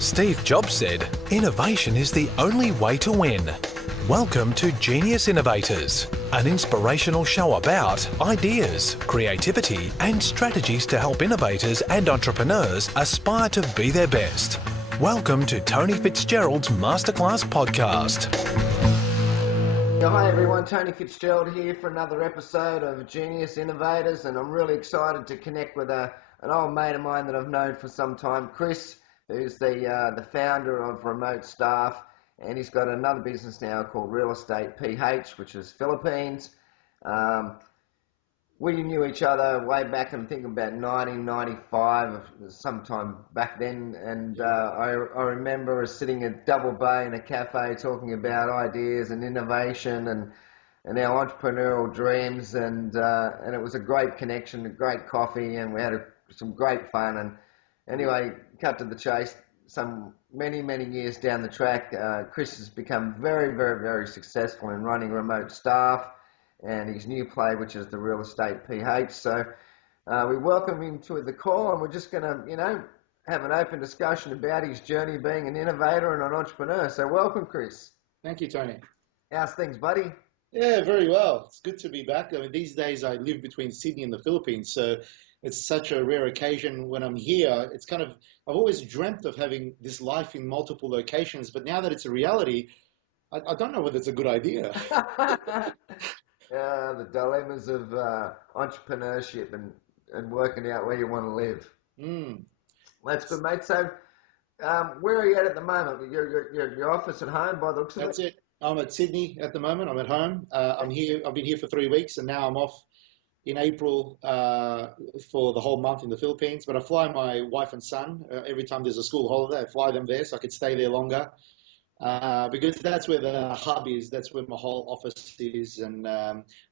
Steve Jobs said, "Innovation is the only way to win." Welcome to Genius Innovators, an inspirational show about ideas, creativity, and strategies to help innovators and entrepreneurs aspire to be their best. Welcome to Tony Fitzgerald's Masterclass podcast. Hi everyone, Tony Fitzgerald here for another episode of Genius Innovators, and I'm really excited to connect with an old mate of mine that I've known for some time, Chris, who's the founder of Remote Staff, and he's got another business now called Real Estate PH, which is Philippines. We knew each other way back, I think about 1995, sometime back then, and I remember us sitting at Double Bay in a cafe talking about ideas and innovation and our entrepreneurial dreams, and it was a great connection, a great coffee, and we had some great fun. And anyway, cut to the chase, some many years down the track, Chris has become very successful in running Remote Staff and his new play, which is the Real Estate PH. So we welcome him to the call, and we're just going to, have an open discussion about his journey being an innovator and an entrepreneur. So welcome, Chris. Thank you, Tony. How's things, buddy? Yeah, very well. It's good to be back. I mean, these days I live between Sydney and the Philippines, so it's such a rare occasion when I'm here. It's kind of, I've always dreamt of having this life in multiple locations, but now that it's a reality, I don't know whether it's a good idea. The dilemmas of entrepreneurship and working out where you want to live. That's good, mate. So, where are you at the moment? Your office at home, by the looks of it? That's it. I'm at Sydney at the moment. I'm at home. I'm here. I've been here for 3 weeks, and now I'm off in April for the whole month in the Philippines. But I fly my wife and son every time there's a school holiday. I fly them there so I could stay there longer. Because that's where the hub is, that's where my whole office is, and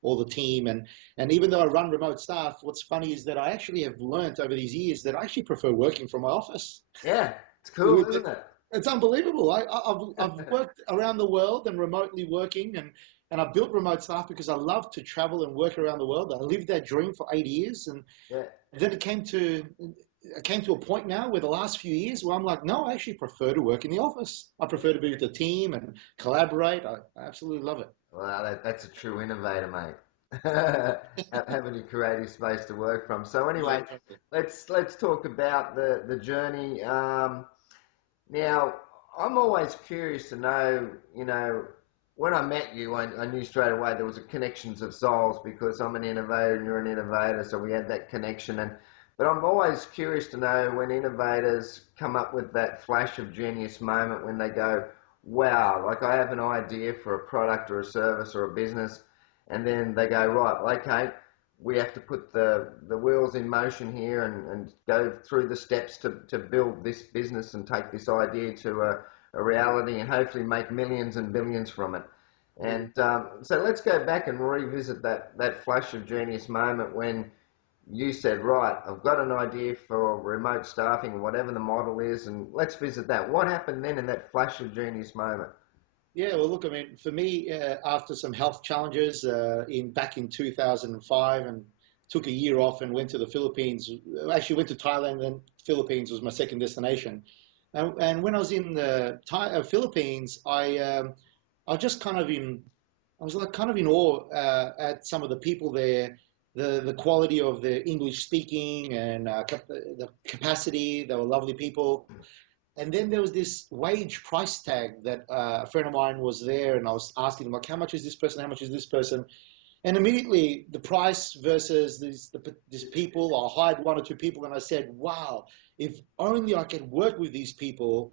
all the team. And even though I run Remote Staff, what's funny is that I actually have learnt over these years that I actually prefer working from my office. Yeah, it's cool, isn't it? It's unbelievable. I've worked around the world and remotely working, and I built Remote Staff because I love to travel and work around the world. I lived that dream for 8 years, and then it came to a point now where the last few years where I'm like, no, I actually prefer to work in the office. I prefer to be with the team and collaborate. I absolutely love it. Well, that's a true innovator, mate. Having a creative space to work from. So anyway, let's talk about the journey. Now, I'm always curious to know, when I met you, I knew straight away there was a connections of souls, because I'm an innovator and you're an innovator, so we had that connection. But I'm always curious to know when innovators come up with that flash of genius moment when they go, wow, like I have an idea for a product or a service or a business, and then they go, right, okay, we have to put the wheels in motion here and go through the steps to build this business and take this idea to a reality and hopefully make millions and billions from it. And so let's go back and revisit that flash of genius moment when you said, right, I've got an idea for remote staffing, whatever the model is, and let's visit that. What happened then in that flash of genius moment? Yeah, well, look, I mean, for me, after some health challenges back in 2005, and took a year off and went to the Philippines. Actually went to Thailand, and Philippines was my second destination. And when I was in the Philippines, I just kind of in awe at some of the people there. The quality of the English speaking and the capacity. They were lovely people. And then there was this wage price tag that a friend of mine was there, and I was asking him, like, how much is this person? How much is this person? And immediately the price versus these people, I hired 1 or 2 people, and I said, wow, if only I could work with these people,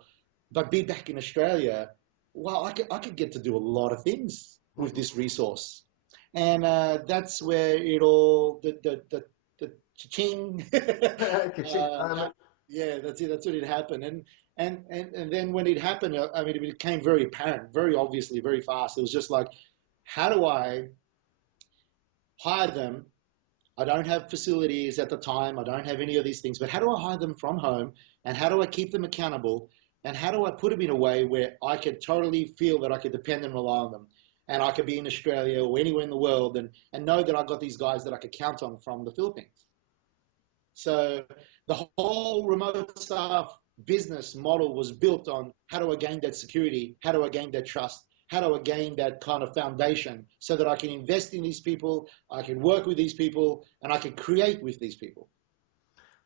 but be back in Australia, wow, I could get to do a lot of things with this resource. And that's where it all, the cha-ching. Yeah, that's it. That's when it happened. And then when it happened, I mean, it became very apparent, very obviously, very fast. It was just like, how do I hire them? I don't have facilities at the time. I don't have any of these things, but how do I hire them from home? And how do I keep them accountable? And how do I put them in a way where I could totally feel that I could depend and rely on them? And I could be in Australia or anywhere in the world and know that I got these guys that I could count on from the Philippines. So the whole remote staff business model was built on how do I gain that security? How do I gain that trust? How do I gain that kind of foundation so that I can invest in these people, I can work with these people, and I can create with these people?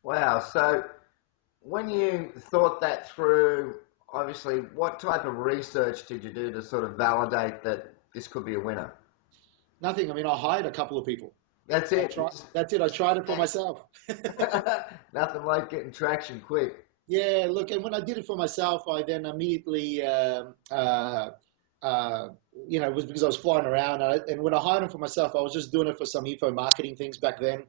Wow. So when you thought that through, obviously, what type of research did you do to sort of validate that this could be a winner? Nothing. I mean, I hired a couple of people. That's it. That's it. I tried it for myself. Nothing like getting traction quick. Yeah, look, and when I did it for myself, I then immediately, it was because I was flying around. And when I hired them for myself, I was just doing it for some info marketing things back then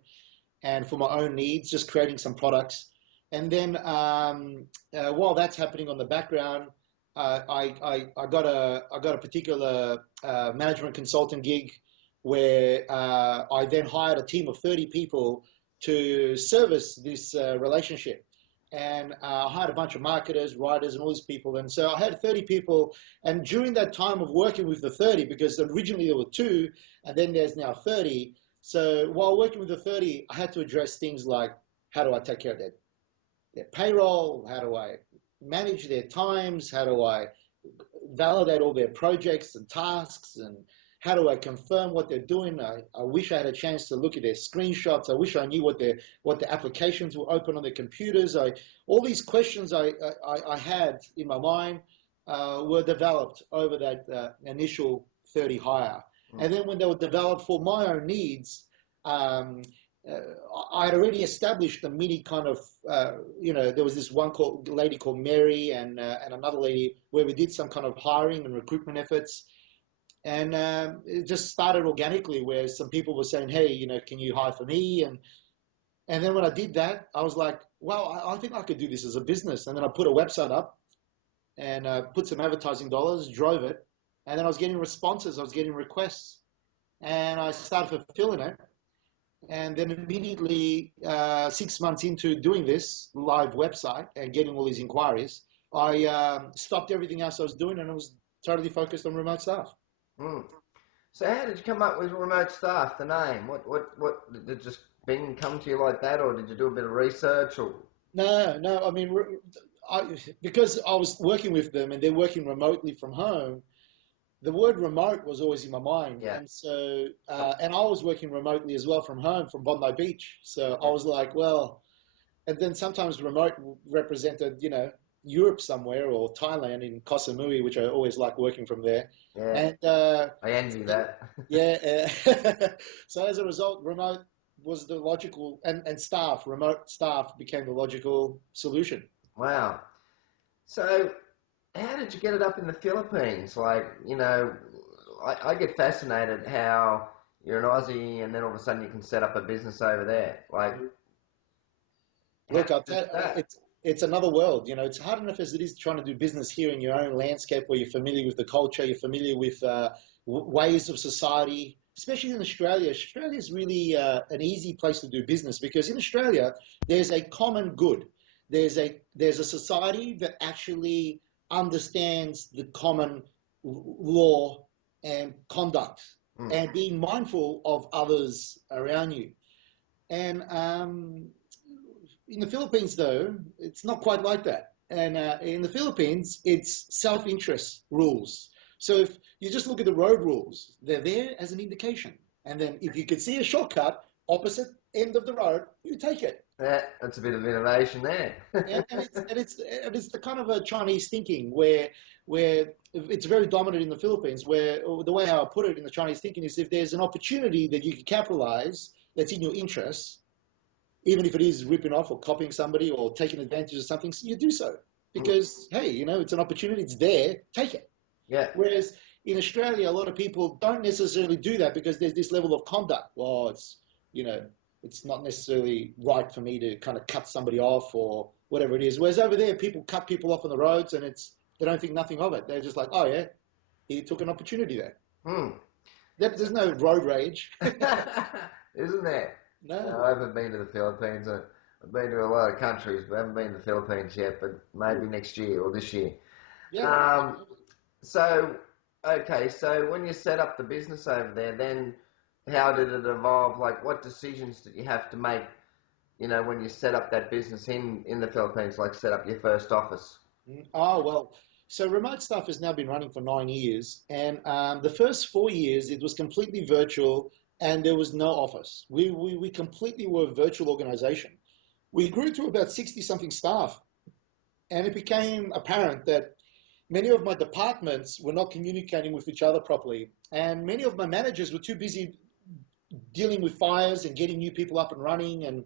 and for my own needs, just creating some products. And then while that's happening on the background, I got a particular management consultant gig where I then hired a team of 30 people to service this relationship. And I hired a bunch of marketers, writers, and all these people. And so I had 30 people. And during that time of working with the 30, because originally there were 2, and then there's now 30. So while working with the 30, I had to address things like, how do I take care of their payroll? How do I manage their times? How do I validate all their projects and tasks? And how do I confirm what they're doing? I wish I had a chance to look at their screenshots. I wish I knew what the applications were open on their computers. All these questions I had in my mind were developed over that initial 30 hire. And then when they were developed for my own needs, I had already established a mini kind of, there was this lady called Mary and another lady where we did some kind of hiring and recruitment efforts. And it just started organically where some people were saying, hey, can you hire for me? And then when I did that, I was like, well, I think I could do this as a business. And then I put a website up and put some advertising dollars, drove it. And then I was getting responses. I was getting requests. And I started fulfilling it. And then immediately, 6 months into doing this live website and getting all these inquiries, I stopped everything else I was doing and I was totally focused on remote staff. So how did you come up with remote staff, the name? What did just Bing come to you like that, or did you do a bit of research? Or No. I mean, because I was working with them and they're working remotely from home, the word remote was always in my mind. Yeah. And so, and I was working remotely as well from home, from Bondi Beach. So I was like, well, and then sometimes remote represented, Europe somewhere or Thailand in Koh Samui, which I always like working from there. Yeah. And I envy that. Yeah. So as a result, remote was the logical, and remote staff became the logical solution. Wow. So how did you get it up in the Philippines? Like, I get fascinated how you're an Aussie and then all of a sudden you can set up a business over there. Like, look, I'll tell you, it's another world. It's hard enough as it is trying to do business here in your own landscape where you're familiar with the culture, you're familiar with ways of society, especially in Australia. Australia is really an easy place to do business because in Australia, there's a common good. There's a society that actually understands the common law and conduct and being mindful of others around you. And in the Philippines, though, it's not quite like that. And in the Philippines, it's self-interest rules. So if you just look at the road rules, they're there as an indication. And then if you could see a shortcut opposite end of the road, you take it. That's a bit of innovation there. and it's the kind of a Chinese thinking where it's very dominant in the Philippines, where the way I put it in the Chinese thinking is if there's an opportunity that you can capitalize that's in your interest, even if it is ripping off or copying somebody or taking advantage of something, you do so. Because, hey, it's an opportunity, it's there, take it. Yeah. Whereas in Australia, a lot of people don't necessarily do that because there's this level of conduct. Well, it's not necessarily right for me to kind of cut somebody off or whatever it is. Whereas over there, people cut people off on the roads and they don't think nothing of it. They're just like, oh yeah, he took an opportunity there. There's no road rage. Isn't there? No. I haven't been to the Philippines. I've been to a lot of countries, but I haven't been to the Philippines yet, but maybe next year or this year. Yeah. So when you set up the business over there, then how did it evolve? Like, what decisions did you have to make, when you set up that business in the Philippines, like set up your first office? Oh, well, so remote stuff has now been running for 9 years. And the first 4 years, it was completely virtual and there was no office. We completely were a virtual organization. We grew to about 60 something staff. And it became apparent that many of my departments were not communicating with each other properly. And many of my managers were too busy dealing with fires and getting new people up and running. And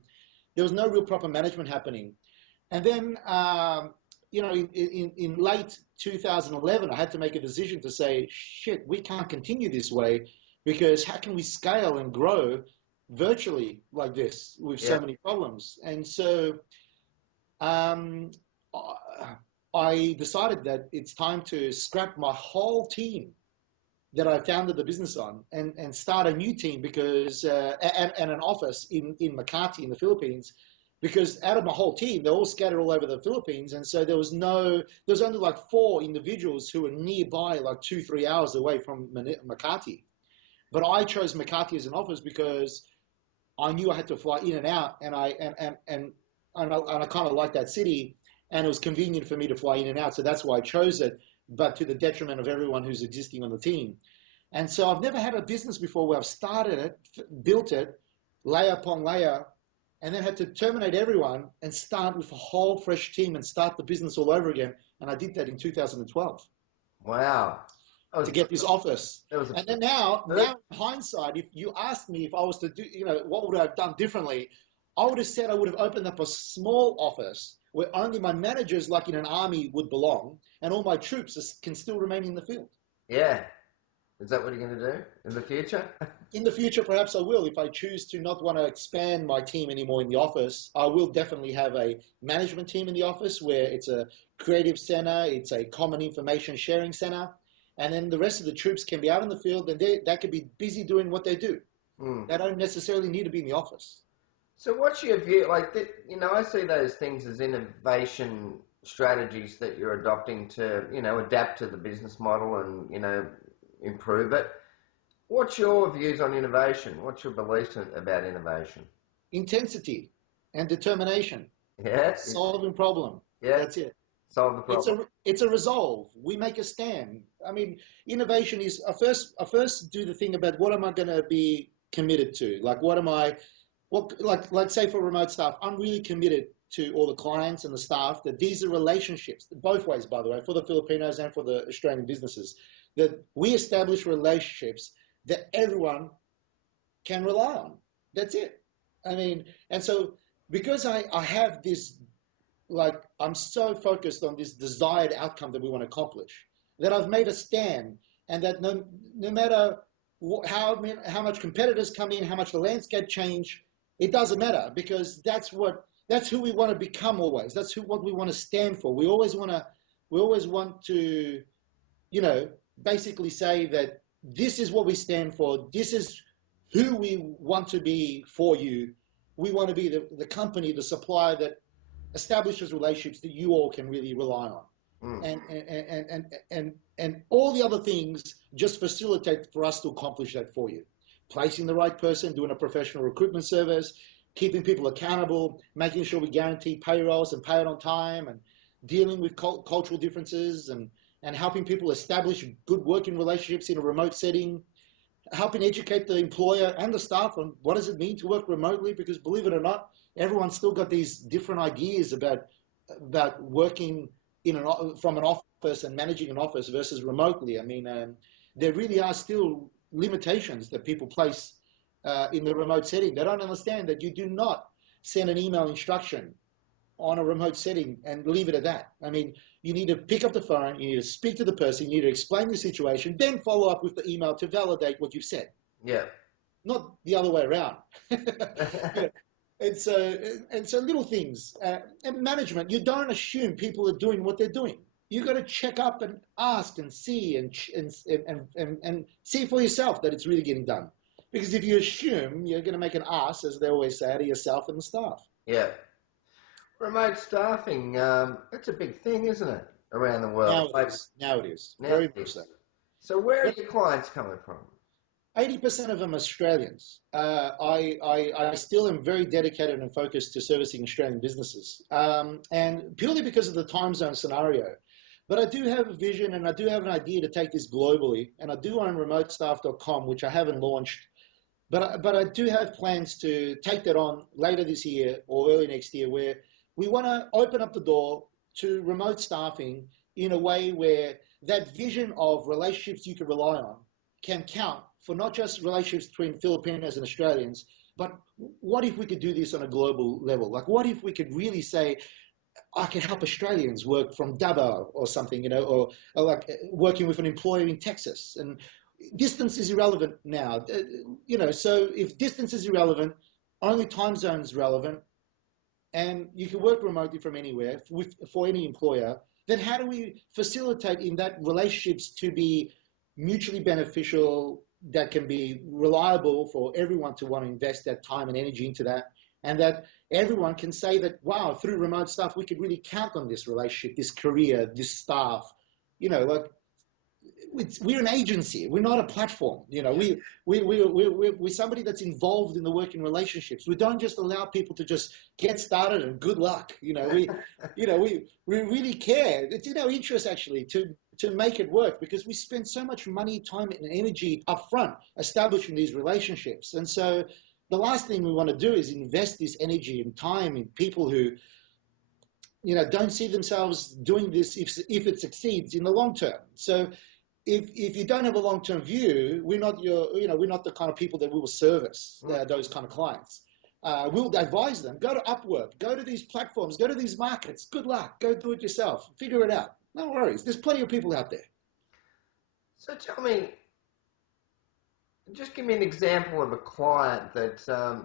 there was no real proper management happening. And then, in late 2011, I had to make a decision to say, shit, we can't continue this way, because how can we scale and grow virtually like this with so many problems? And so I decided that it's time to scrap my whole team that I founded the business on and start a new team, because and an office in Makati in the Philippines, because out of my whole team, they're all scattered all over the Philippines. And so there was only like 4 individuals who were nearby, like 2-3 hours away from Makati. But I chose Makati as an office because I knew I had to fly in and out, and I kind of liked that city, and it was convenient for me to fly in and out. So that's why I chose it, but to the detriment of everyone who's existing on the team. And so I've never had a business before where I've started it, built it, layer upon layer, and then had to terminate everyone and start with a whole fresh team and start the business all over again. And I did that in 2012. Wow. To get this office. And then now in hindsight, if you asked me if I was to do, what would I have done differently, I would have said I would have opened up a small office where only my managers, like in an army, would belong, and all my troops can still remain in the field. Yeah. Is that what you're going to do in the future? In the future, perhaps I will. If I choose to not want to expand my team anymore in the office, I will definitely have a management team in the office where it's a creative center, it's a common information sharing center, and then the rest of the troops can be out in the field and they could be busy doing what they do. They don't necessarily need to be in the office. So what's your view? Like, I see those things as innovation strategies that you're adopting to, adapt to the business model and, improve it. What's your views on innovation? What's your beliefs about innovation? Intensity and determination. Yeah. Solving problem. Yeah. That's it. Solve the problem. It's a resolve. We make a stand. I mean, innovation is I first do the thing about what am I going to be committed to? Like, like say for remote staff, I'm really committed to all the clients and the staff that these are relationships, both ways, by the way, for the Filipinos and for the Australian businesses, that we establish relationships that everyone can rely on. That's it. I mean, and so because I have this, like, I'm so focused on this desired outcome that we want to accomplish, that I've made a stand, and that no matter how much competitors come in, how much the landscape change, it doesn't matter, because that's who we want to become always. That's what we want to stand for. We always want to, basically say that this is what we stand for. This is who we want to be for you. We want to be the company, the supplier that establishes relationships that you all can really rely on. And all the other things just facilitate for us to accomplish that for you. Placing the right person, doing a professional recruitment service, keeping people accountable, making sure we guarantee payrolls and pay it on time, and dealing with cultural differences, and helping people establish good working relationships in a remote setting, helping educate the employer and the staff on what does it mean to work remotely, because believe it or not, everyone's still got these different ideas about working from an office and managing an office versus remotely. I mean, there really are still limitations that people place in the remote setting. They don't understand that you do not send an email instruction on a remote setting and leave it at that. I mean, you need to pick up the phone, you need to speak to the person, you need to explain the situation, then follow up with the email to validate what you've said. Yeah. Not the other way around. And so little things. And management, you don't assume people are doing what they're doing. You got to check up and ask and see and see for yourself that it's really getting done. Because if you assume, you're going to make an ass, as they always say, out of yourself and the staff. Yeah. Remote staffing, it's a big thing, isn't it, around the world? Now it is. Very much so. So where are your clients coming from? 80% of them are Australians. I still am very dedicated and focused to servicing Australian businesses, and purely because of the time zone scenario. But I do have a vision and I do have an idea to take this globally, and I do own remotestaff.com, which I haven't launched. But I do have plans to take that on later this year or early next year, where we want to open up the door to remote staffing in a way where that vision of relationships you can rely on can count for not just relationships between Filipinos and Australians, but what if we could do this on a global level? Like, what if we could really say, I can help Australians work from Davao or something, or like working with an employer in Texas. And distance is irrelevant now, so if distance is irrelevant, only time zone is relevant, and you can work remotely from anywhere for any employer, then how do we facilitate in that relationships to be mutually beneficial, that can be reliable for everyone to want to invest that time and energy into that, and that everyone can say that, wow, through remote stuff, we could really count on this relationship, this career, this staff, like we're an agency. We're not a platform. We're somebody that's involved in the working relationships. We don't just allow people to just get started and good luck. We really care. It's in our interest actually to make it work, because we spend so much money, time, and energy up front establishing these relationships. And so the last thing we want to do is invest this energy and time in people who, don't see themselves doing this if it succeeds in the long term. So if you don't have a long-term view, we're not the kind of people that we will service those kind of clients. We'll advise them, go to Upwork, go to these platforms, go to these markets. Good luck. Go do it yourself. Figure it out. No worries. There's plenty of people out there. So tell me, just give me an example of a client that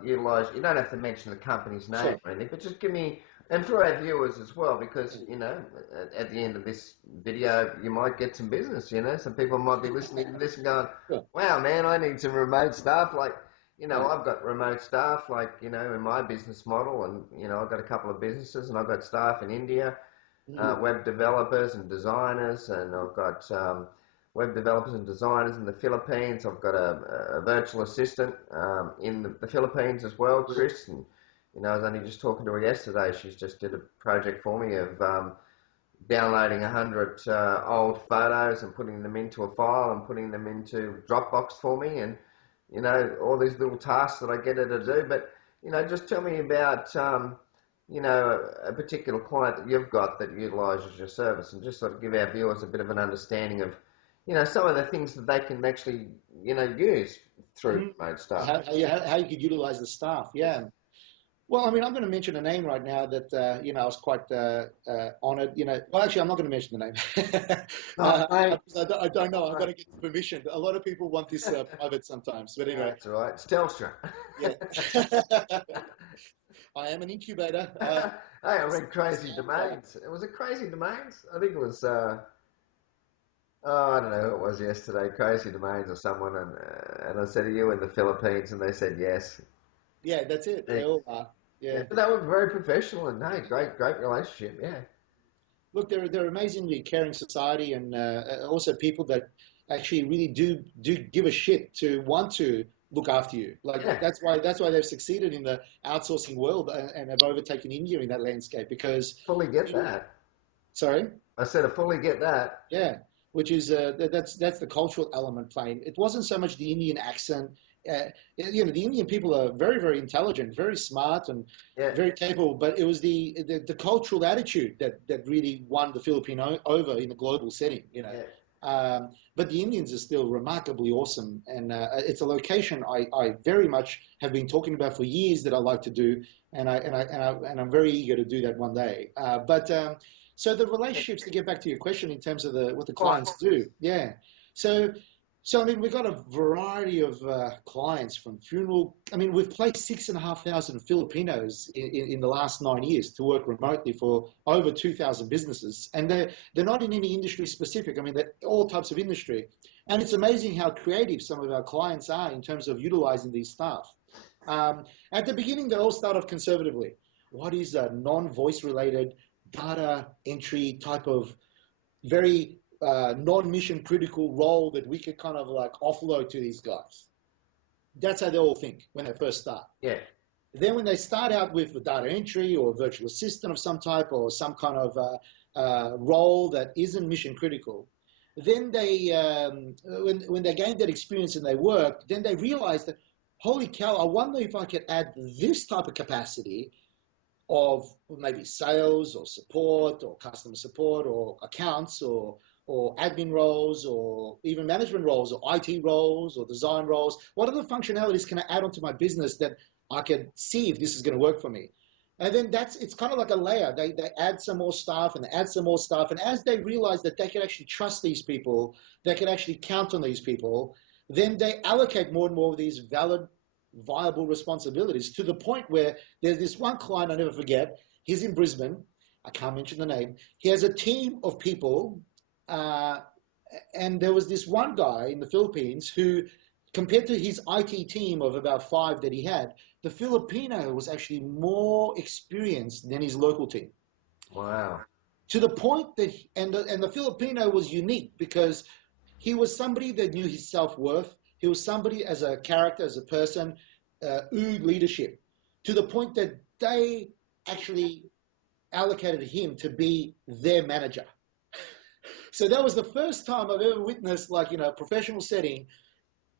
utilised. You don't have to mention the company's name Sure. or anything, but just give me, and for our viewers as well, because at the end of this video, you might get some business. Some people might be listening to this and going, Sure. "Wow, man, I need some remote staff." Like, I've got remote staff, like in my business model, and I've got a couple of businesses, and I've got staff in India, web developers and designers, and I've got web developers and designers in the Philippines. I've got a virtual assistant in the Philippines as well, Chris. And I was only just talking to her yesterday. She's just did a project for me of downloading 100 old photos and putting them into a file and putting them into Dropbox for me, and all these little tasks that I get her to do. But just tell me about a particular client that you've got that utilises your service, and just sort of give our viewers a bit of an understanding of some of the things that they can actually use through remote staff. How you could utilize the staff, yeah. Well, I'm going to mention a name right now that I was quite honoured. Well, actually, I'm not going to mention the name. I don't know. I'm going to get permission. A lot of people want this private sometimes, but anyway. That's all right. It's Telstra. Yeah. I am an incubator. Hey, I read Crazy Domains. Was it Crazy Domains? I think it was. I don't know who it was yesterday. Crazy Domains or someone, and I said, "Are you in the Philippines?" And they said yes. Yeah, that's it. They all are. Yeah. But they were very professional, and hey, great relationship. Yeah. Look, they're amazingly caring society, and also people that actually really do give a shit to want to look after you. That's why they've succeeded in the outsourcing world and have overtaken India in that landscape, because Fully get that. Sorry? I said I fully get that. Yeah, which is that's the cultural element playing. It wasn't so much the Indian accent. The Indian people are very, very intelligent, very smart, and very capable. But it was the cultural attitude that really won the Filipino over in the global setting. But the Indians are still remarkably awesome, and it's a location I very much have been talking about for years that I like to do, and I'm very eager to do that one day. So the relationships, to get back to your question in terms of what the clients do, yeah. So I mean, we've got a variety of clients from funeral. I mean, we've placed 6,500 Filipinos in the last 9 years to work remotely for over 2,000 businesses, and they're not in any industry specific. I mean, they're all types of industry, and it's amazing how creative some of our clients are in terms of utilizing these staff. At the beginning, they all start off conservatively. What is a non-voice related data entry type of very non-mission critical role that we could kind of like offload to these guys? That's how they all think when they first start. Yeah. Then when they start out with the data entry or a virtual assistant of some type or some kind of role that isn't mission critical, then they, when they gain that experience and they work, then they realize that, holy cow, I wonder if I could add this type of capacity of maybe sales or support or customer support or accounts or admin roles or even management roles or IT roles or design roles. What other functionalities can I add onto my business that I can see if this is going to work for me? And then it's kind of like a layer. They add some more staff and they add some more staff. And as they realize that they can actually trust these people, they can actually count on these people, then they allocate more and more of these valid, viable responsibilities to the point where there's this one client I'll never forget. He's in Brisbane. I can't mention the name. He has a team of people. And there was this one guy in the Philippines who, compared to his IT team of about 5 that he had, the Filipino was actually more experienced than his local team. Wow. To the point that, and the Filipino was unique because he was somebody that knew his self-worth. He was somebody as a character, as a person, leadership, to the point that they actually allocated him to be their manager. So that was the first time I've ever witnessed, like, a professional setting,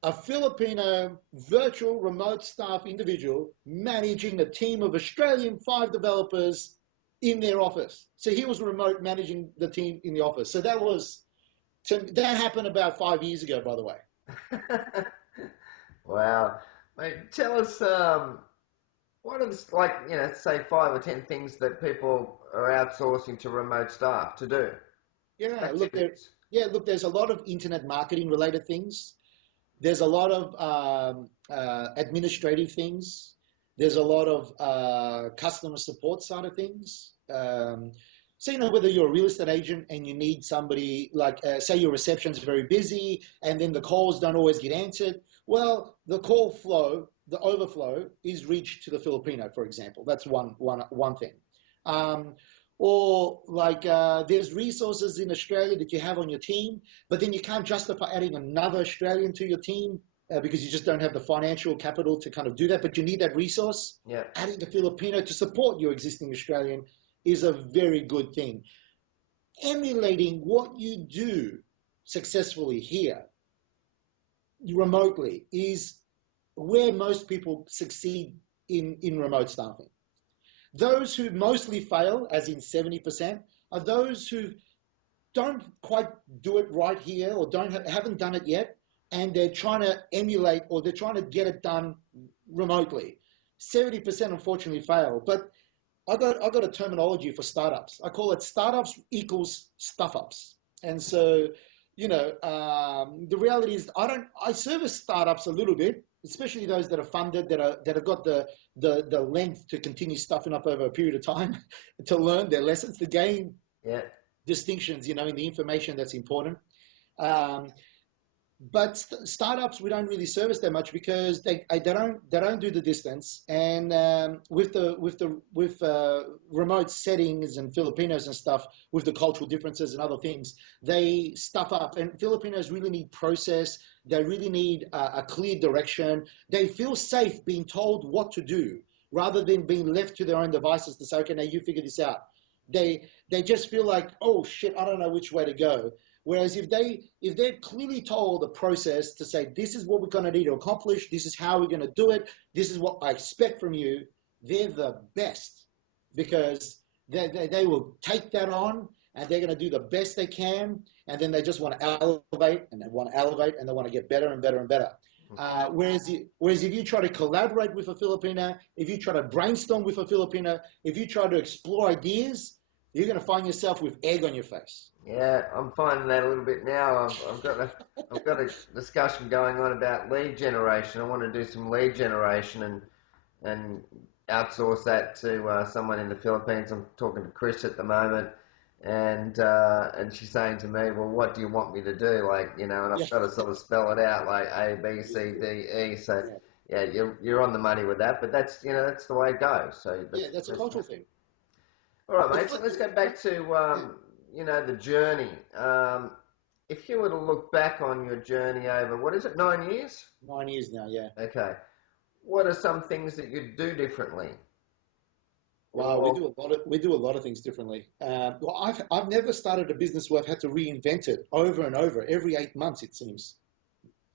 a Filipino virtual remote staff individual managing a team of Australian 5 developers in their office. So he was remote managing the team in the office. So that happened about 5 years ago, by the way. Wow. Mate, tell us, what are say 5 or 10 things that people are outsourcing to remote staff to do? Yeah, look, there's a lot of internet marketing related things. There's a lot of administrative things. There's a lot of customer support side of things. So, whether you're a real estate agent and you need somebody, like, say your reception's very busy and then the calls don't always get answered. Well, the call flow, the overflow is reached to the Filipino, for example. That's one thing. Or like there's resources in Australia that you have on your team, but then you can't justify adding another Australian to your team because you just don't have the financial capital to kind of do that, but you need that resource. Yeah. Adding a Filipino to support your existing Australian is a very good thing. Emulating what you do successfully here remotely is where most people succeed in remote staffing. Those who mostly fail, as in 70%, are those who don't quite do it right here or haven't done it yet, and they're trying to emulate or they're trying to get it done remotely. 70% unfortunately fail, but I got a terminology for startups. I call it startups equals stuff-ups. And so, the reality is I service startups a little bit, especially those that are funded, that have got the length to continue stuffing up over a period of time to learn their lessons, to gain distinctions, in the information that's important. But startups we don't really service that much because they don't do the distance, and with remote settings and Filipinos and stuff, with the cultural differences and other things, they stuff up. And Filipinos really need process. They really need a clear direction. They feel safe being told what to do rather than being left to their own devices to say, okay, now you figure this out. They just feel like, oh shit, I don't know which way to go. Whereas if they're clearly told the process to say, this is what we're going to need to accomplish, this is how we're going to do it, this is what I expect from you, they're the best, because they will take that on and they're going to do the best they can, and then they just want to elevate and they want to elevate and they want to get better and better and better. Whereas if you try to collaborate with a Filipino, if you try to brainstorm with a Filipino, if you try to explore ideas, you're going to find yourself with egg on your face. Yeah, I'm finding that a little bit now. I've got a discussion going on about lead generation. I want to do some lead generation and outsource that to someone in the Philippines. I'm talking to Chris at the moment, and she's saying to me, well, what do you want me to do? Like, and I've got to sort of spell it out, like A, B, C, D, E. So yeah, you're on the money with that, but that's that's the way it goes. So that's a cultural thing. All right, mate. So let's go back to the journey. if you were to look back on your journey over, what is it, 9 years? 9 years now, yeah. Okay. What are some things that you'd do differently? Wow, we do a lot of things differently. Well, I've never started a business where I've had to reinvent it over and over every 8 months, it seems.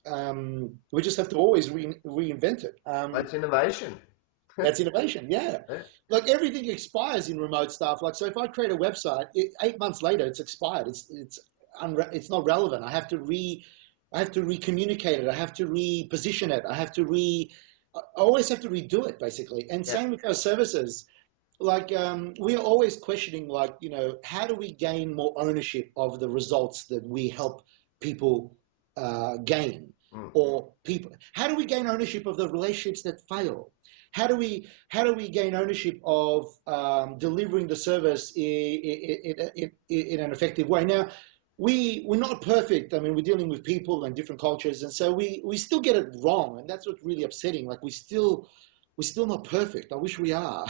We just have to always reinvent it. That's innovation. That's innovation, yeah. Yeah. Like everything expires in remote stuff. Like, so if I create a website, 8 months later, it's expired. It's not relevant. I have to re-communicate it. I have to reposition it. I always have to redo it, basically. And same with our services. Like, we are always questioning, like, how do we gain more ownership of the results that we help people gain? Or how do we gain ownership of the relationships that fail? How do we gain ownership of delivering the service in an effective way? Now, we're not perfect. I mean, we're dealing with people and different cultures, and so we still get it wrong, and that's what's really upsetting. Like, we're still not perfect. I wish we are,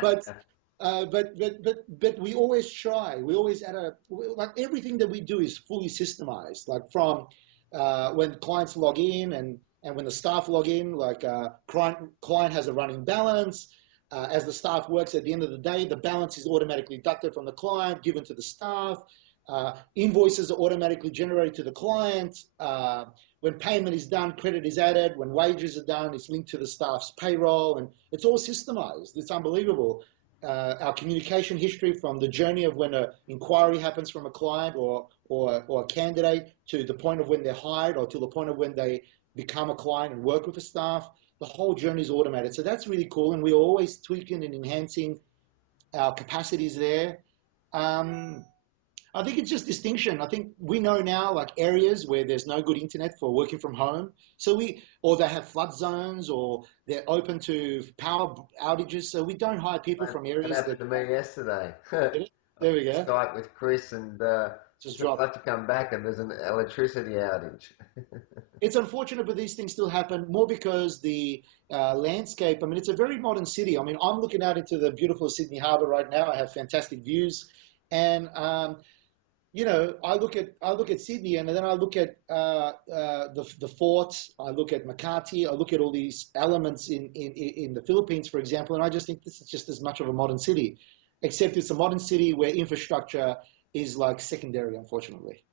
but we always try. We always like everything that we do is fully systemized. Like from when clients log in and when the staff log in, like client has a running balance. As the staff works at the end of the day, the balance is automatically deducted from the client, given to the staff. Invoices are automatically generated to the client. When payment is done, credit is added. When wages are done, it's linked to the staff's payroll, and it's all systemized. It's unbelievable. Our communication history from the journey of when an inquiry happens from a client or a candidate to the point of when they're hired or to the point of when they become a client and work with the staff, the whole journey is automated. So that's really cool, and we're always tweaking and enhancing our capacities there. I think it's just distinction. I think we know now, like, areas where there's no good internet for working from home. Or they have flood zones, or they're open to power outages. So we don't hire people from areas. That happened to me yesterday. There we go. Skype with Chris, and just like to come back, and there's an electricity outage. It's unfortunate, but these things still happen more because the landscape. I mean, it's a very modern city. I mean, I'm looking out into the beautiful Sydney Harbour right now. I have fantastic views, and I look at Sydney, and then I look at the forts. I look at Makati. I look at all these elements in the Philippines, for example, and I just think this is just as much of a modern city, except it's a modern city where infrastructure is like secondary, unfortunately.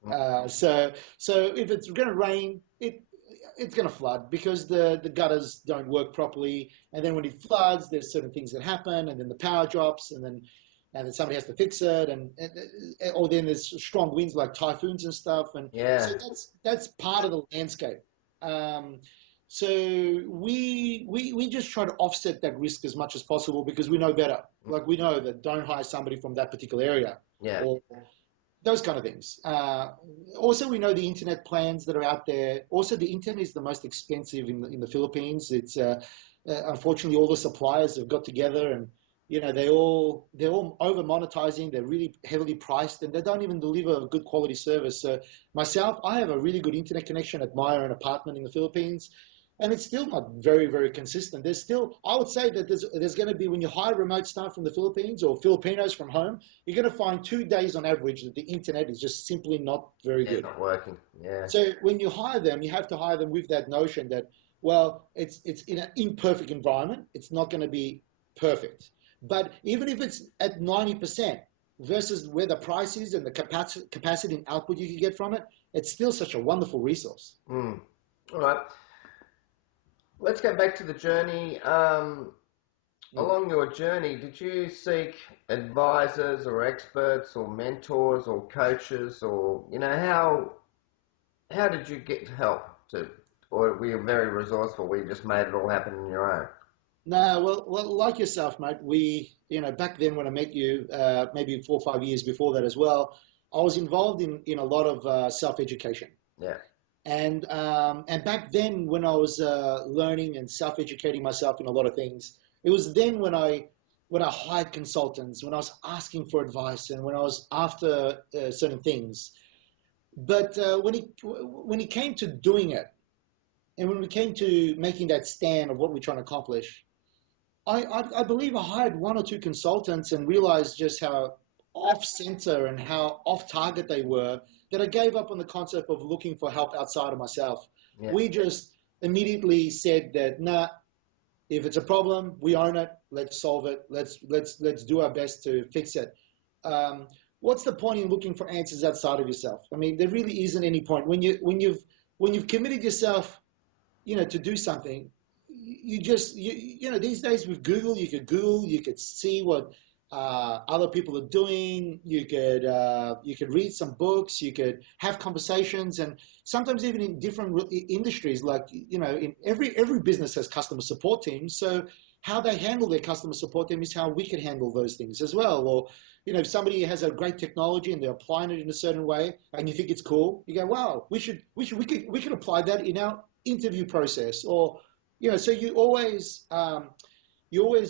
So if it's going to rain, it's going to flood because the gutters don't work properly, and then when it floods, there's certain things that happen, and then the power drops, and then somebody has to fix it, or then there's strong winds like typhoons and stuff, and so that's part of the landscape. So we just try to offset that risk as much as possible because we know better. Like, we know that don't hire somebody from that particular area, or those kind of things. Also, we know the internet plans that are out there. Also, the internet is the most expensive in the Philippines. It's unfortunately all the suppliers have got together, and they're all over monetizing. They're really heavily priced, and they don't even deliver a good quality service. So myself, I have a really good internet connection at my own apartment in the Philippines, and it's still not very, very consistent. There's still, I would say that there's going to be, when you hire remote staff from the Philippines or Filipinos from home, you're going to find 2 days on average that the internet is just simply not very good. Not working. Yeah. So when you hire them, you have to hire them with that notion that, well, it's in an imperfect environment. It's not going to be perfect. But even if it's at 90% versus where the price is and the capacity and output you can get from it, it's still such a wonderful resource. All right. Let's go back to the journey. Along your journey, did you seek advisors or experts or mentors or coaches, or how did you get help or were you very resourceful? We just made it all happen on your own? No, well, like yourself, mate. Back then when I met you, maybe 4 or 5 years before that as well, I was involved in a lot of self-education. Yeah. And back then when I was learning and self-educating myself in a lot of things, it was then when I hired consultants, when I was asking for advice, and when I was after certain things. But when it came to doing it, and when we came to making that stand of what we're trying to accomplish, I believe I hired 1 or 2 consultants and realized just how off-center and how off-target they were that I gave up on the concept of looking for help outside of myself. Yeah. We just immediately said that, nah, if it's a problem, we own it. Let's solve it. Let's do our best to fix it. What's the point in looking for answers outside of yourself? I mean, there really isn't any point when you've committed yourself, to do something. These days with Google, you could see what other people are doing. You could read some books. You could have conversations, and sometimes even in different industries, like in every business has customer support teams. So how they handle their customer support team is how we could handle those things as well. Or if somebody has a great technology and they're applying it in a certain way, and you think it's cool, you go, wow, we could apply that in our interview process. Or so you always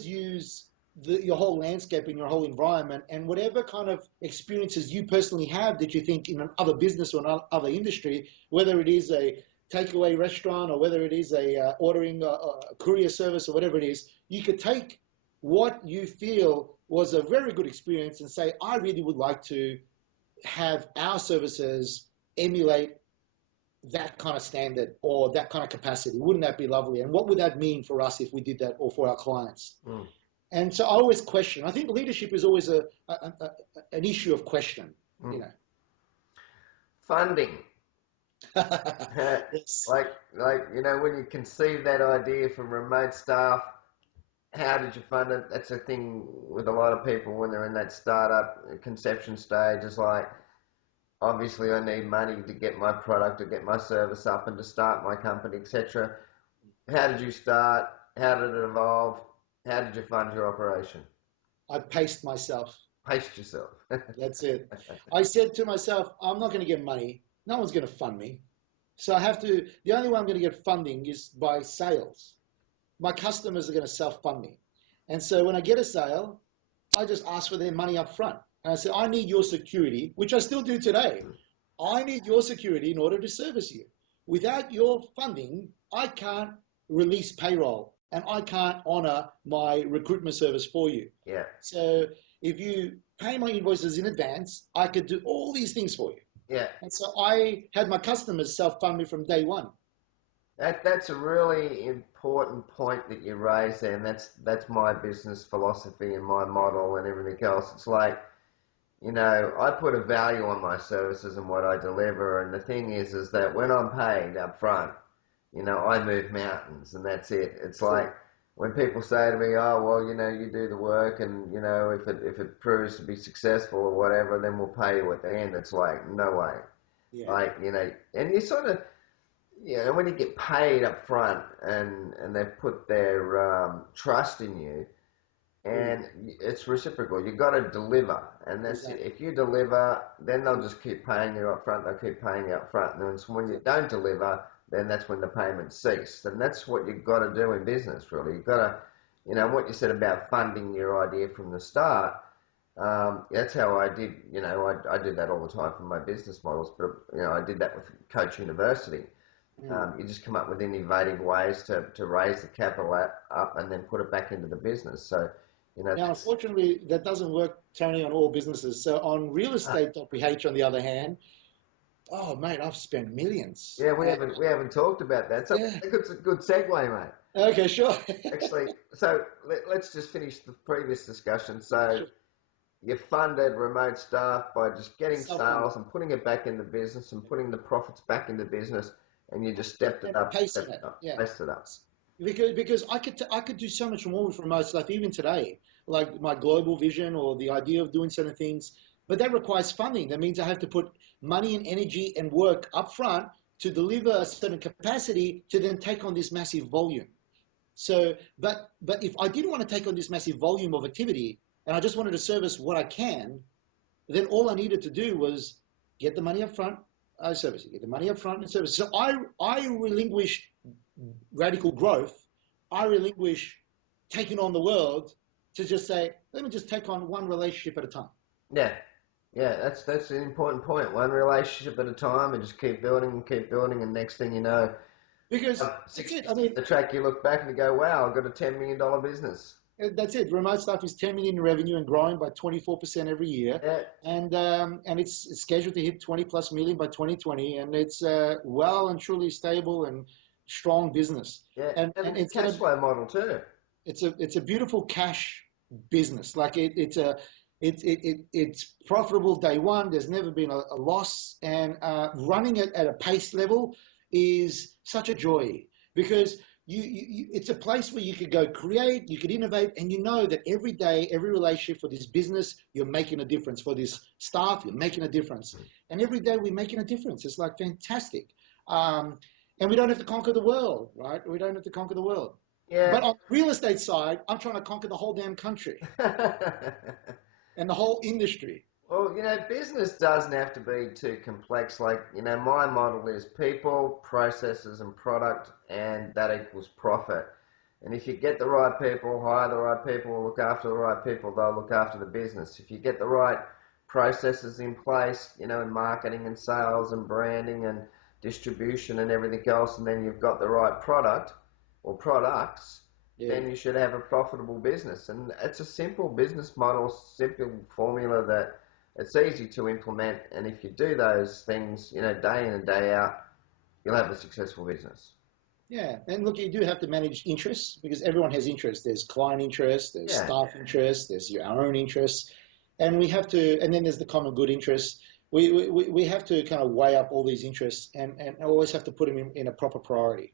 use your whole landscape and your whole environment, and whatever kind of experiences you personally have that you think in another business or another industry, whether it is a takeaway restaurant or whether it is a ordering a courier service or whatever it is, you could take what you feel was a very good experience and say, I really would like to have our services emulate that kind of standard or that kind of capacity. Wouldn't that be lovely? And what would that mean for us if we did that, or for our clients? And so I always question. I think leadership is always an issue of question. Funding. Yes. Like when you conceived that idea from remote staff, how did you fund it? That's the thing with a lot of people when they're in that startup conception stage. It's like, obviously I need money to get my product, to get my service up, and to start my company, etc. How did you start? How did it evolve? How did you fund your operation? I paced myself. Paced yourself. That's it. I said to myself, I'm not going to get money. No one's going to fund me. So the only way I'm going to get funding is by sales. My customers are going to self-fund me. And so when I get a sale, I just ask for their money up front. And I say, I need your security, which I still do today. I need your security in order to service you. Without your funding, I can't release payroll and I can't honor my recruitment service for you. Yeah. So if you pay my invoices in advance, I could do all these things for you. Yeah. And so I had my customers self-fund me from day one. That's a really important point that you raised there, and that's my business philosophy and my model and everything else. It's like, I put a value on my services and what I deliver, and the thing is that when I'm paid up front, I move mountains, and that's it. It's like when people say to me, oh, well, you do the work, and, if it proves to be successful or whatever, then we'll pay you at the end. It's like, no way. Yeah. Like, and you sort of, when you get paid up front and they've put their trust in you, and it's reciprocal. You've got to deliver, and that's it. If you deliver, then they'll just keep paying you up front. They'll keep paying you up front, and then when you don't deliver, then that's when the payments cease. And that's what you've got to do in business, really. You've got to, what you said about funding your idea from the start, that's how I did, I did that all the time for my business models, but, I did that with Coach University. You just come up with innovative ways to raise the capital up and then put it back into the business. So, Now, unfortunately, that doesn't work, Tony, on all businesses. So on realestate.ph, on the other hand, oh, mate, I've spent millions. Yeah, we haven't talked about that. So it's a good segue, mate. Okay, sure. Actually, so let's just finish the previous discussion. So you funded remote staff by just getting sales and putting it back in the business and putting the profits back in the business, and you just stepped it up. Paced it up. Because I could do so much more with remote stuff even today, like my global vision or the idea of doing certain things. But that requires funding. That means I have to put money and energy and work up front to deliver a certain capacity to then take on this massive volume. So, but if I didn't want to take on this massive volume of activity and I just wanted to service what I can, then all I needed to do was get the money up front, service it, get the money up front and service. So I relinquished radical growth. I relinquished taking on the world to just say, let me just take on one relationship at a time. Yeah, that's an important point. One relationship at a time, and just keep building, and next thing you know, because the track, you look back and you go, wow, I've got a $10 million business. That's it. Remote stuff is 10 million in revenue and growing by 24% every year. Yeah. And it's scheduled to hit 20 plus million by 2020. And it's well and truly stable and strong business. Yeah. And And it's cash flow model too. it's a beautiful cash business. Like it's profitable day one. There's never been a loss, and running it at a pace level is such a joy because it's a place where you could go create, you could innovate, and you know that every day, every relationship for this business, you're making a difference. For this staff, you're making a difference, and every day we're making a difference. It's like fantastic, and we don't have to conquer the world, right? We don't have to conquer the world. Yeah. But on the real estate side, I'm trying to conquer the whole damn country and the whole industry. Well, business doesn't have to be too complex. Like, my model is people, processes, and product, and that equals profit. And if you get the right people, hire the right people, look after the right people, they'll look after the business. If you get the right processes in place, in marketing and sales and branding and distribution and everything else, and then you've got the right product or products, then you should have a profitable business. And it's a simple business model, simple formula that it's easy to implement. And if you do those things, day in and day out, you'll have a successful business. Yeah, and look, you do have to manage interests because everyone has interests. There's client interest, there's staff interest, there's our own interests, and we have to, and then there's the common good interests. We have to kind of weigh up all these interests and always have to put them in a proper priority.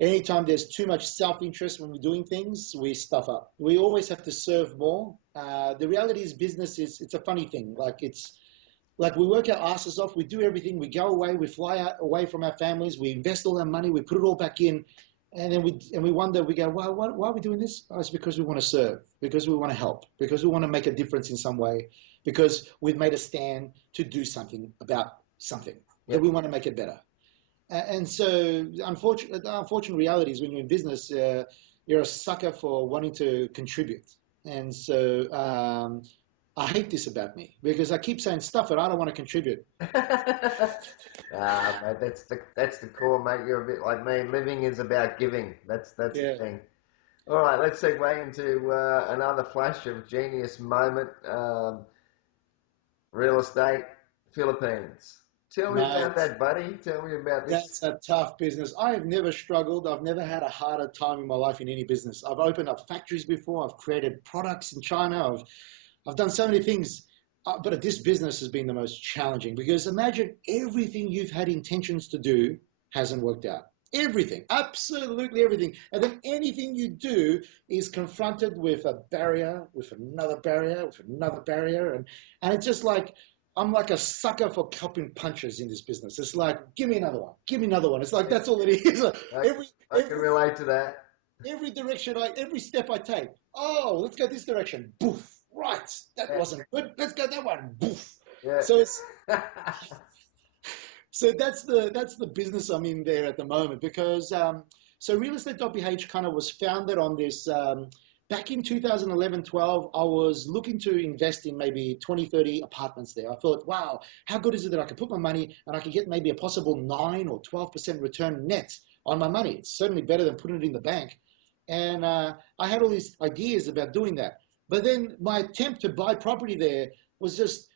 Anytime there's too much self-interest when we're doing things, we stuff up. We always have to serve more. The reality is business it's a funny thing. Like we work our asses off, we do everything, we go away, we fly away from our families, we invest all our money, we put it all back in, and then we wonder, we go, why are we doing this? Oh, it's because we want to serve, because we want to help, because we want to make a difference in some way, because we've made a stand to do something about something, that we want to make it better. And so the unfortunate reality is when you're in business, you're a sucker for wanting to contribute. And so I hate this about me because I keep saying stuff that I don't want to contribute. Mate, that's the core, mate. You're a bit like me. Living is about giving. That's the thing. All right, let's segue into another flash of genius moment. Real estate, Philippines. Tell me about that, buddy. Tell me about this. That's a tough business. I have never struggled. I've never had a harder time in my life in any business. I've opened up factories before. I've created products in China. I've done so many things. But this business has been the most challenging because imagine everything you've had intentions to do hasn't worked out. Everything, absolutely everything. And then anything you do is confronted with a barrier, with another barrier, with another barrier. And it's just like, I'm like a sucker for cupping punches in this business. It's like, give me another one. Give me another one. It's like, that's all it is. I can relate to that. Every direction, every step I take, oh, let's go this direction. Boof. Right. That wasn't good. Let's go that one. Boof. Yeah. So it's... So that's the business I'm in there at the moment because so realestate.ph kind of was founded on this back in 2011-12. I was looking to invest in maybe 20, 30 apartments there. I thought, wow, how good is it that I can put my money and I can get maybe a possible 9 or 12% return net on my money? It's certainly better than putting it in the bank. And I had all these ideas about doing that. But then my attempt to buy property there was just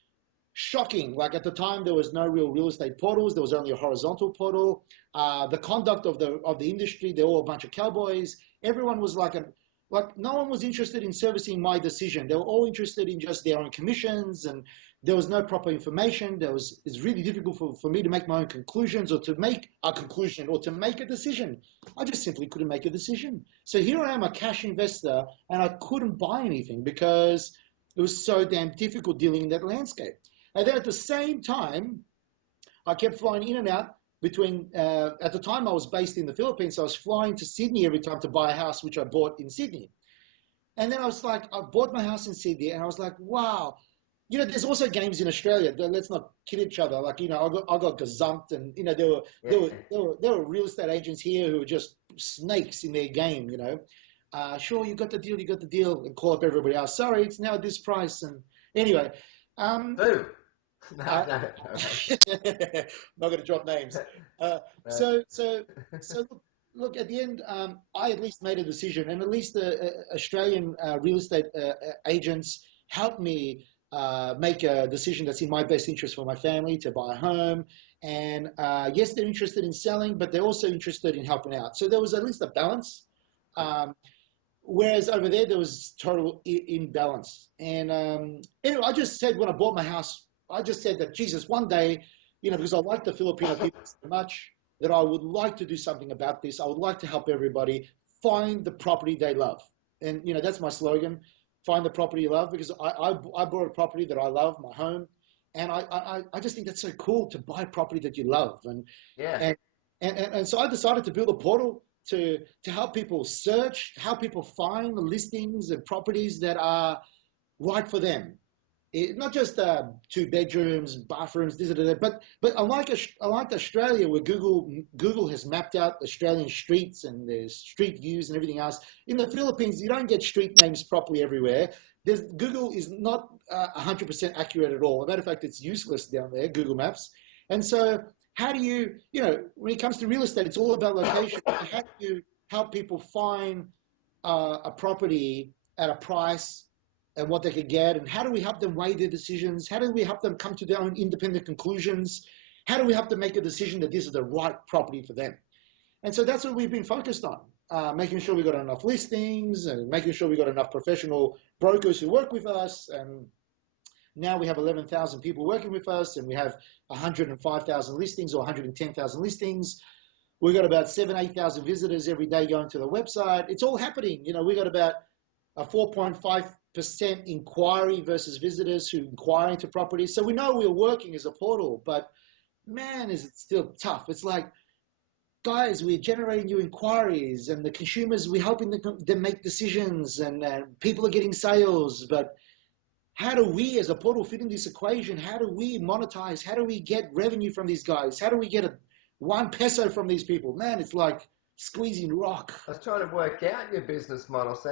shocking. Like at the time, there was no real estate portals. There was only a horizontal portal. The conduct of the industry, they're all a bunch of cowboys. Everyone was like no one was interested in servicing my decision. They were all interested in just their own commissions, and there was no proper information. It's really difficult for me to make my own conclusions or to make a conclusion or to make a decision. I just simply couldn't make a decision. So here I am, a cash investor, and I couldn't buy anything because it was so damn difficult dealing in that landscape. And then at the same time, I kept flying in and out between, at the time I was based in the Philippines, so I was flying to Sydney every time to buy a house, which I bought in Sydney. And then I was like, I bought my house in Sydney and I was like, wow, there's also games in Australia. Let's not kid each other. Like, I got gazumped and, there were real estate agents here who were just snakes in their game, Sure, you got the deal, and call up everybody else. Sorry, it's now at this price. And anyway. Who? No. Not going to drop names. So look, at the end, I at least made a decision, and at least the Australian real estate agents helped me make a decision that's in my best interest for my family to buy a home. And yes, they're interested in selling, but they're also interested in helping out. So there was at least a balance. Whereas over there was total imbalance. And anyway, I just said when I bought my house, I just said that, Jesus, one day, because I like the Filipino people so much, that I would like to do something about this. I would like to help everybody find the property they love. And, that's my slogan, find the property you love, because I bought a property that I love, my home. And I just think that's so cool to buy property that you love. And so I decided to build a portal to help people search, help people find the listings and properties that are right for them. Not just 2 bedrooms, bathrooms, this and that, but unlike Australia, where Google has mapped out Australian streets and there's street views and everything else. In the Philippines, you don't get street names properly everywhere. Google is not 100% accurate at all. As a matter of fact, it's useless down there, Google Maps. And so how do you, when it comes to real estate, it's all about location. How do you help people find a property at a price and what they could get, and how do we help them weigh their decisions? How do we help them come to their own independent conclusions? How do we help them make a decision that this is the right property for them? And so that's what we've been focused on, making sure we got enough listings and making sure we got enough professional brokers who work with us. And now we have 11,000 people working with us, and we have 105,000 listings or 110,000 listings. We've got about 8,000 visitors every day going to the website. It's all happening. We got about a 4.5% inquiry versus visitors who inquire into properties. So we know we're working as a portal, but man, is it still tough. It's like, guys, we're generating new inquiries, and the consumers, we're helping them make decisions, and people are getting sales. But how do we as a portal fit in this equation? How do we monetize? How do we get revenue from these guys? How do we get 1 peso from these people? Man, it's like squeezing rock. I was trying to work out your business model. So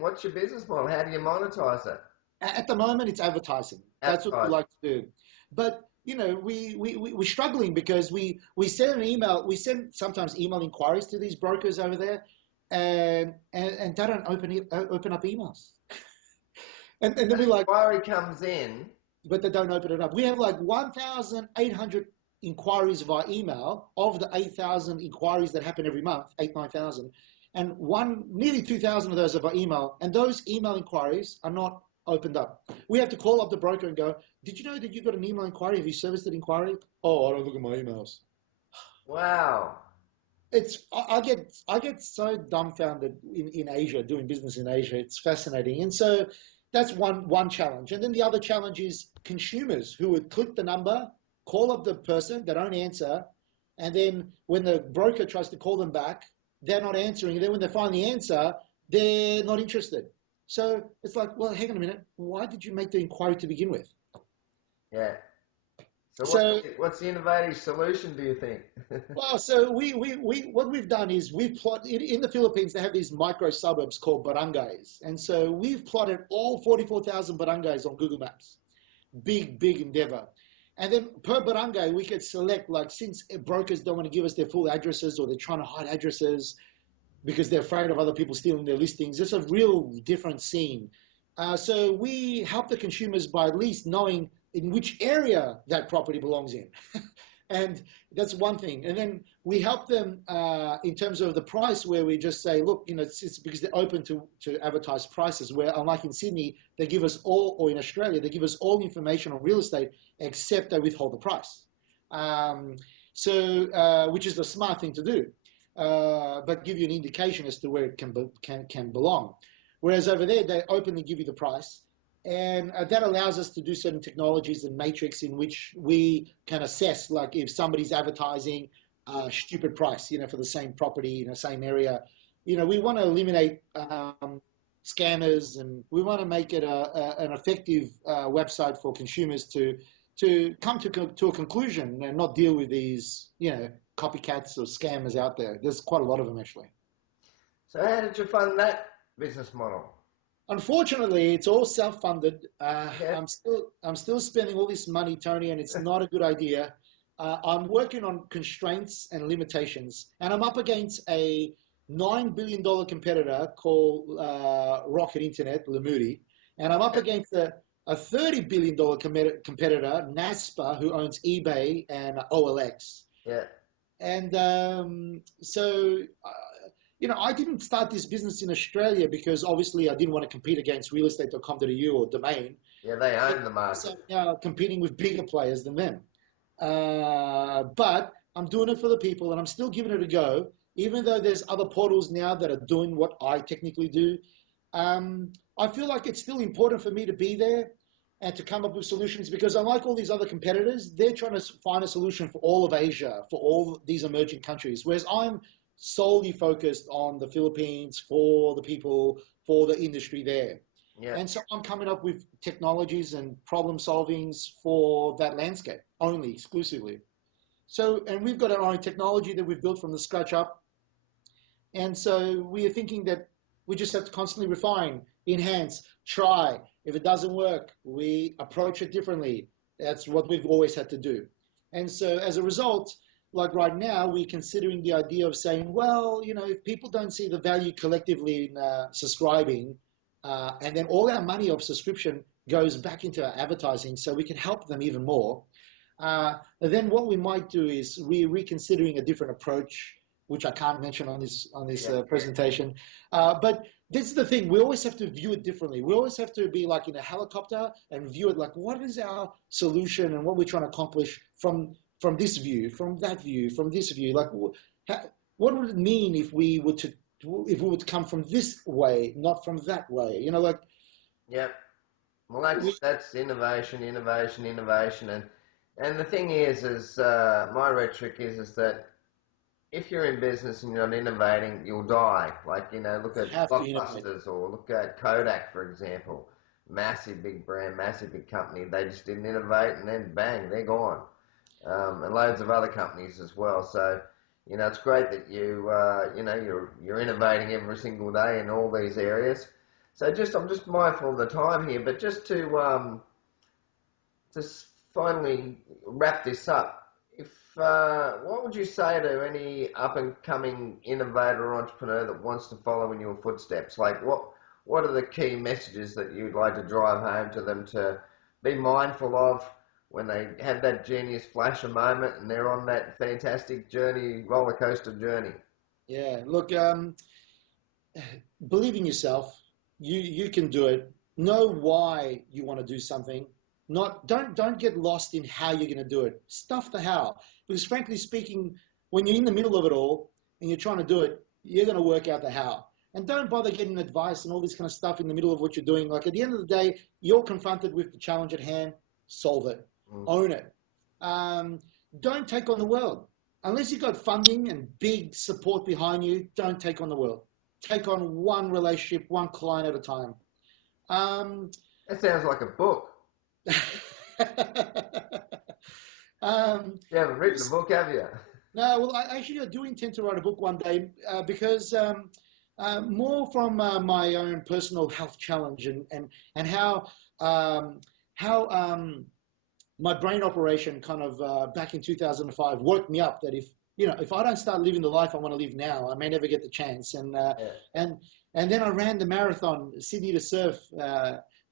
what's your business model? How do you monetize it? At the moment, it's advertising. That's what we like to do. But, we're struggling because we send an email. We send sometimes email inquiries to these brokers over there, and they don't open up emails. and then we're like, inquiry comes in, but they don't open it up. We have like 1,800 inquiries via email of the 8,000 inquiries that happen every month, 9,000, and nearly 2,000 of those are by email, and those email inquiries are not opened up. We have to call up the broker and go, did you know that you got an email inquiry? Have you serviced that inquiry? Oh, I don't look at my emails. Wow. I get so dumbfounded in Asia, doing business in Asia. It's fascinating. And so that's one challenge. And then the other challenge is consumers who would click the number, call up the person, they don't answer, and then when the broker tries to call them back, they're not answering. And then when they find the answer, they're not interested. So it's like, well, hang on a minute. Why did you make the inquiry to begin with? Yeah. So what's the innovative solution, do you think? Well, so we what we've done is we've plotted in the Philippines. They have these micro suburbs called barangays, and so we've plotted all 44,000 barangays on Google Maps. Big endeavor. And then per barangay, we could select, like, since brokers don't want to give us their full addresses, or they're trying to hide addresses because they're afraid of other people stealing their listings. It's a real different scene. So we help the consumers by at least knowing in which area that property belongs in. And that's one thing. And then we help them in terms of the price, where we just say, look, it's because they're open to advertise prices, where unlike in Sydney, they give us all, or in Australia, they give us all information on real estate, except they withhold the price. Which is the smart thing to do, but give you an indication as to where it can belong. Whereas over there, they openly give you the price. And that allows us to do certain technologies and matrix in which we can assess, like, if somebody's advertising a stupid price, for the same property in the same area. We want to eliminate scammers, and we want to make it an effective website for consumers to come to a conclusion and not deal with these, copycats or scammers out there. There's quite a lot of them, actually. So how did you fund that business model? Unfortunately, it's all self-funded. I'm still spending all this money, Tony, and it's not a good idea. I'm working on constraints and limitations, and I'm up against a $9 billion competitor called Rocket Internet, Lemuri, and I'm up against a $30 billion competitor, NASPA, who owns eBay and OLX. Yeah. And I didn't start this business in Australia because obviously I didn't want to compete against realestate.com.au or Domain. Yeah, they own the market. So now competing with bigger players than them. But I'm doing it for the people, and I'm still giving it a go, even though there's other portals now that are doing what I technically do. I feel like it's still important for me to be there and to come up with solutions, because unlike all these other competitors, they're trying to find a solution for all of Asia, for all these emerging countries, whereas I'm solely focused on the Philippines, for the people, for the industry there. Yeah. And so I'm coming up with technologies and problem solvings for that landscape only, exclusively. So, and we've got our own technology that we've built from the scratch up. And so we are thinking that we just have to constantly refine, enhance, try. If it doesn't work, we approach it differently. That's what we've always had to do. And so as a result, like right now, we're considering the idea of saying, well, if people don't see the value collectively in subscribing, and then all our money of subscription goes back into our advertising so we can help them even more, then what we might do is we're reconsidering a different approach, which I can't mention on this presentation. But this is the thing, we always have to view it differently. We always have to be like in a helicopter and view it like, what is our solution and what we're trying to accomplish from this view, from that view, from this view. Like, what would it mean if we were to come from this way, not from that way? Yep. Well, that's innovation, and the thing is my rhetoric is that if you're in business and you're not innovating, you'll die. Like, look at Blockbusters or look at Kodak, for example. Massive big brand, massive big company. They just didn't innovate, and then bang, they're gone. And loads of other companies as well. So, it's great that you're innovating every single day in all these areas. So I'm just mindful of the time here, but just to just finally wrap this up. What would you say to any up-and-coming innovator or entrepreneur that wants to follow in your footsteps? Like, what are the key messages that you'd like to drive home to them to be mindful of when they have that genius flash a moment and they're on that fantastic journey, roller coaster journey? Yeah, look, believe in yourself. You can do it. Know why you want to do something. Don't get lost in how you're going to do it. Stuff the how. Because frankly speaking, when you're in the middle of it all and you're trying to do it, you're going to work out the how. And don't bother getting advice and all this kind of stuff in the middle of what you're doing. Like, at the end of the day, you're confronted with the challenge at hand. Solve it. Own it. Don't take on the world. Unless you've got funding and big support behind you, don't take on the world. Take on one relationship, one client at a time. That sounds like a book. You haven't written a book, have you? No, well, I do intend to write a book one day because more from my own personal health challenge and how my brain operation kind of back in 2005 woke me up that if I don't start living the life I want to live now, I may never get the chance. And then I ran the marathon, Sydney to Surf,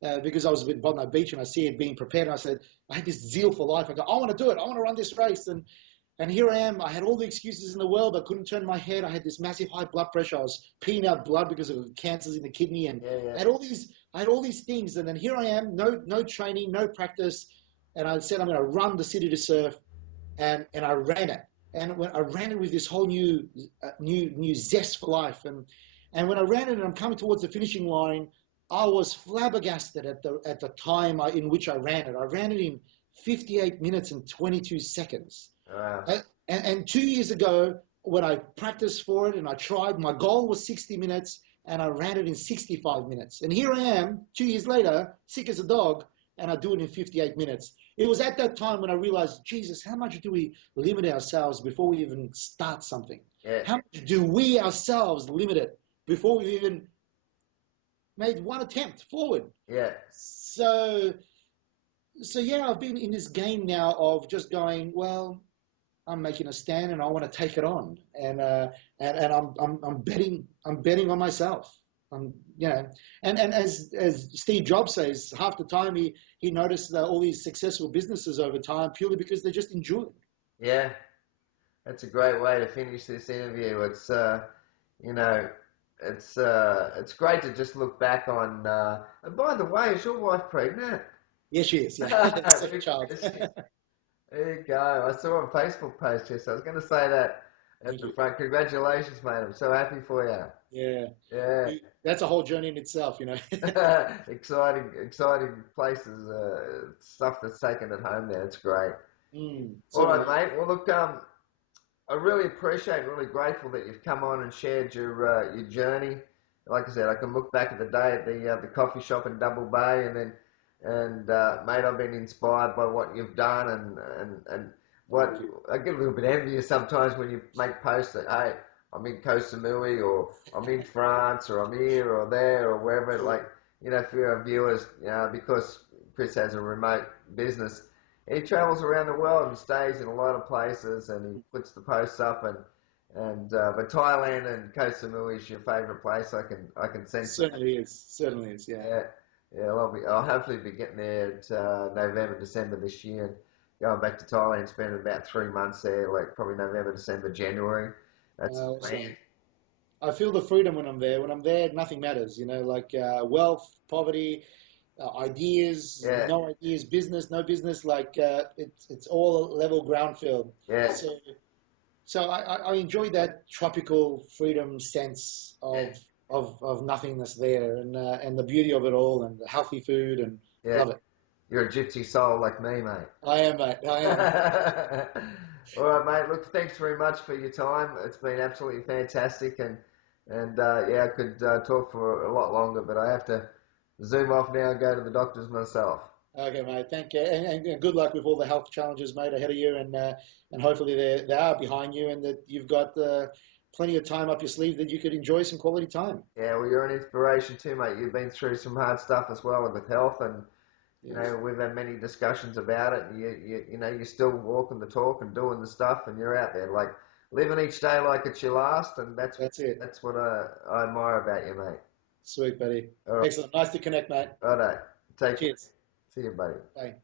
because I was a bit Bondi Beach and I see it being prepared. And I said, I had this zeal for life. I go, I want to do it. I want to run this race. And here I am. I had all the excuses in the world. I couldn't turn my head. I had this massive high blood pressure. I was peeing out blood because of cancers in the kidney. And I had all these things. And then here I am, no training, no practice. And I said, I'm going to run the City to Surf. And I ran it. And when I ran it with this whole new zest for life. And when I ran it and I'm coming towards the finishing line, I was flabbergasted at the time in which I ran it. I ran it in 58 minutes and 22 seconds. Wow. And 2 years ago, when I practiced for it and I tried, my goal was 60 minutes and I ran it in 65 minutes. And here I am, 2 years later, sick as a dog, and I do it in 58 minutes. It was at that time when I realized, Jesus, how much do we limit ourselves before we even start something? Yeah. How much do we ourselves limit it before we even made one attempt forward? Yeah. So yeah, I've been in this game now of just going, well, I'm making a stand and I want to take it on. And I'm betting on myself. You know, and as Steve Jobs says, half the time he noticed all these successful businesses over time purely because they just enjoyed. Yeah, that's a great way to finish this interview. It's you know, it's great to just look back on. And by the way, is your wife pregnant? Yes, she is. Yeah, second child. There you go. I saw a Facebook post yesterday. I was going to say that at Thank the you. front. Congratulations, mate. I'm so happy for you. Yeah, Yeah. that's a whole journey in itself, you know. Exciting places, stuff that's taken at home there. It's great. All right, Certainly. mate. Well, look, I really appreciate, really grateful that you've come on and shared your journey. Like I said, I can look back at the day at the coffee shop in Double Bay, mate, I've been inspired by what you've done, and what I get a little bit envious sometimes when you make posts that, hey, I'm in Koh Samui, or I'm in France, or I'm here or there or wherever. Like, you know, for our viewers, you know, because Chris has a remote business, he travels around the world and stays in a lot of places, and he puts the posts up, but Thailand and Koh Samui is your favourite place. I can sense that. Certainly is, yeah. Yeah, yeah. I'll hopefully be getting there at November, December this year, and going back to Thailand, spending about 3 months there, like probably November, December, January. That's the plan. I feel the freedom when I'm there. When I'm there, nothing matters, you know, like wealth, poverty, ideas, Yeah, no ideas, business, no business, like it's all a level ground field. yeah, So I enjoy that tropical freedom sense of nothingness there, and the beauty of it all, and the healthy food, and yeah. love it. You're a gypsy soul like me, mate. I am, mate. I am. All right, mate. Look, thanks very much for your time. It's been absolutely fantastic, and yeah, I could talk for a lot longer, but I have to zoom off now and go to the doctors myself. Okay, mate. Thank you, and good luck with all the health challenges, mate, ahead of you, and hopefully they are behind you, and that you've got plenty of time up your sleeve that you could enjoy some quality time. Yeah, well, you're an inspiration too, mate. You've been through some hard stuff as well with health, and you Yes. know, we've had many discussions about it. And you know, you're still walking the talk and doing the stuff, and you're out there like living each day like it's your last, and That's it. that's what I admire about you, mate. Sweet, buddy. All right, Excellent. Nice to connect, mate. righto. Take care. Cheers. See you, buddy. Bye.